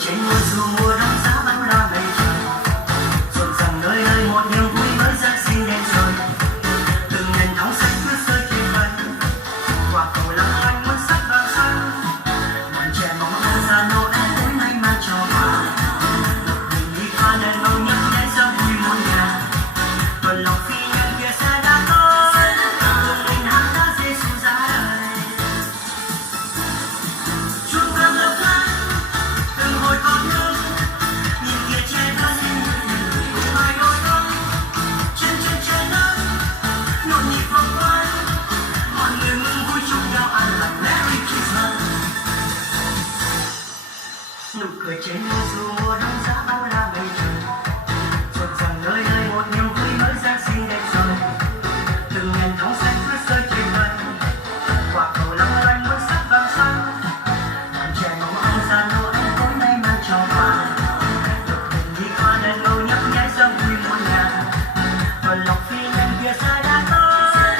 trên ngôi dù mùa đông giá bão la đầy trời, rộn ràng nơi nơi một niềm vui mới Giáng sinh đến rồi. Từng nền thóng xanh cứ rơi trên vân, quả cầu lắng lanh muôn sắc vàng son. Bọn trẻ mong ước ra Noel tối nay mang cho quà, mình đi qua đèn màu nhấp nháy ra vui muôn nhà. Tuần lòng phi nhân kia sẽ đã tới, cùng mình hát ca Giêsu ra đời. Chuông vang lộc lan từng hồi con nhớ, nhìn kia che đã xin cùng ai đôi đôi. Trên trời nắng nhộn nhịp vòng quanh, mọi người mừng vui chung nhau an lành Merry Christmas. Nụ cười trên môi dù mùa đông giá bão la đầy trời, rộn ràng nơi nơi một niềm vui mới Giáng sinh đến rồi. Từng ngàn thóng xanh cứ rơi trên vân, quả cầu lắng lanh muôn sắc vàng son. Bọn trẻ mong ông già Noel tối nay mang cho quà, mình đi qua đèn màu nhấp nháy ra vui muôn nhà. Tuần lộc phi nhân kia sẽ đã tới,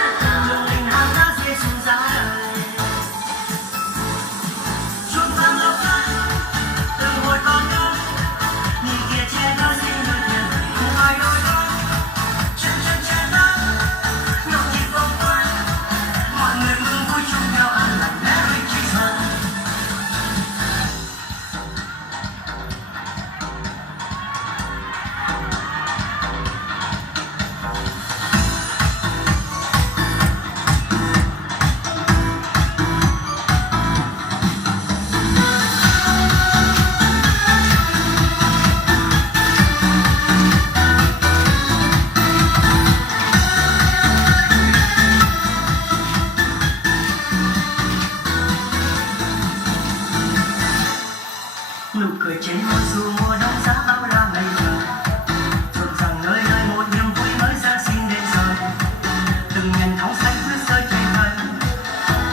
cùng mình hát ca Giêsu ra đời. Chuông vang lộc lan từng hồi con nhớ, nhìn kia che đã xin người tiền cùng ai đôi đôi. Trên trời nắng nhộn nhịp vòng quanh, mọi người mừng vui chung nhau an lành Merry Christmas. Nụ cười trên môi dù mùa đông giá bão la đầy trời, rộn ràng nơi nơi một niềm vui mới Giáng sinh đến rồi. Từng ngàn thóng xanh cứ rơi trên vân,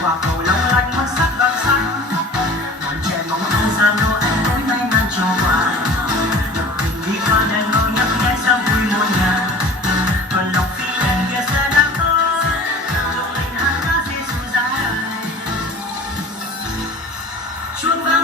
quả cầu long lanh muôn sắc vàng xanh. Bọn trẻ mong ông già Noel tối nay mang cho quà, mình đi qua đèn màu nhấp nháy ra vui muôn nhà. Tuần lộc phi nhân kia sẽ đã tới, cùng mình hát ca Giêsu ra đời. Chuông vang